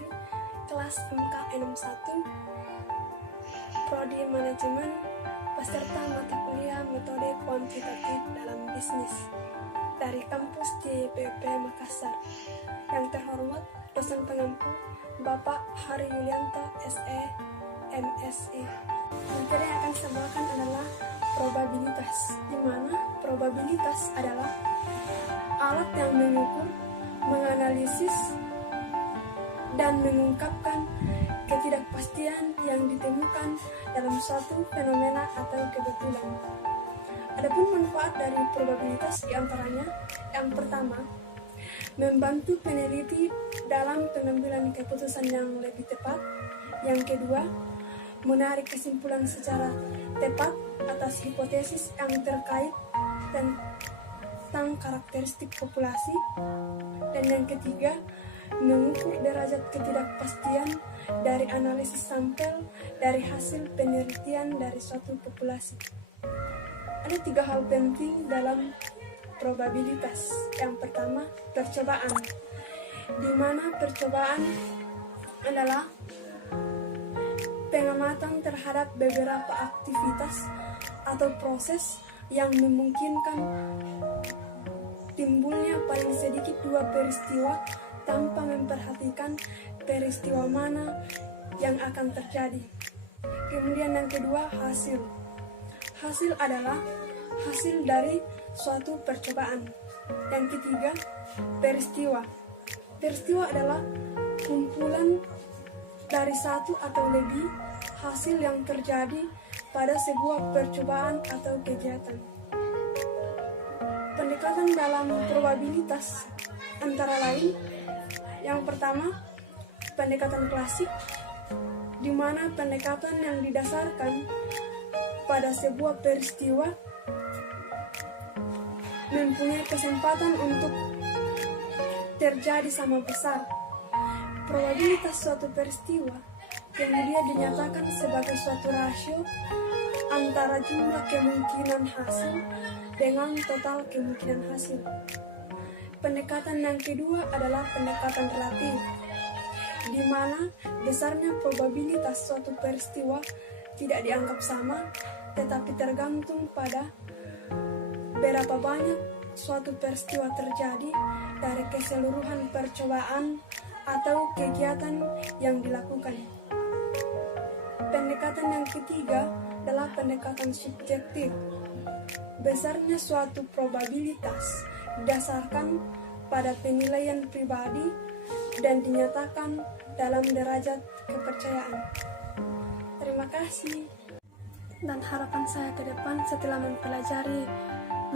dari kelas MK61 Prodi Manajemen peserta mata kuliah metode kuantitatif dalam bisnis dari kampus JPP Makassar. Yang terhormat dosen pengampu Bapak Hari Yulianto SE MSI. Materi yang akan saya bawakan adalah probabilitas, di mana probabilitas adalah alat yang mengukur, menganalisis, dan mengungkapkan ketidakpastian yang ditemukan dalam suatu fenomena atau kebetulan. Adapun manfaat dari probabilitas diantaranya, yang pertama, membantu peneliti dalam pengambilan keputusan yang lebih tepat. Yang kedua, menarik kesimpulan secara tepat atas hipotesis yang terkait tentang karakteristik populasi. Dan yang ketiga, mengukur derajat ketidakpastian dari analisis sampel dari hasil penelitian dari suatu populasi. Ada 3 hal penting dalam probabilitas. Yang pertama, percobaan, di mana percobaan adalah pengamatan terhadap beberapa aktivitas atau proses yang memungkinkan timbulnya paling sedikit 2 peristiwa tanpa memperhatikan peristiwa mana yang akan terjadi. Kemudian yang kedua, hasil. Hasil adalah hasil dari suatu percobaan. Yang ketiga, peristiwa. Peristiwa adalah kumpulan dari satu atau lebih hasil yang terjadi pada sebuah percobaan atau kegiatan. Pendekatan dalam probabilitas antara lain, yang pertama, pendekatan klasik, di mana pendekatan yang didasarkan pada sebuah peristiwa mempunyai kesempatan untuk terjadi sama besar. Probabilitas suatu peristiwa kemudian dinyatakan sebagai suatu rasio antara jumlah kemungkinan hasil dengan total kemungkinan hasil. Pendekatan yang kedua adalah pendekatan relatif, di mana besarnya probabilitas suatu peristiwa tidak dianggap sama, tetapi tergantung pada berapa banyak suatu peristiwa terjadi dari keseluruhan percobaan atau kegiatan yang dilakukan. Pendekatan yang ketiga adalah pendekatan subjektif. Besarnya suatu probabilitas didasarkan pada penilaian pribadi dan dinyatakan dalam derajat kepercayaan. Terima kasih. Dan harapan saya ke depan setelah mempelajari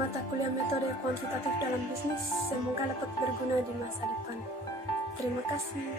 mata kuliah metode kuantitatif dalam bisnis, semoga dapat berguna di masa depan. Terima kasih.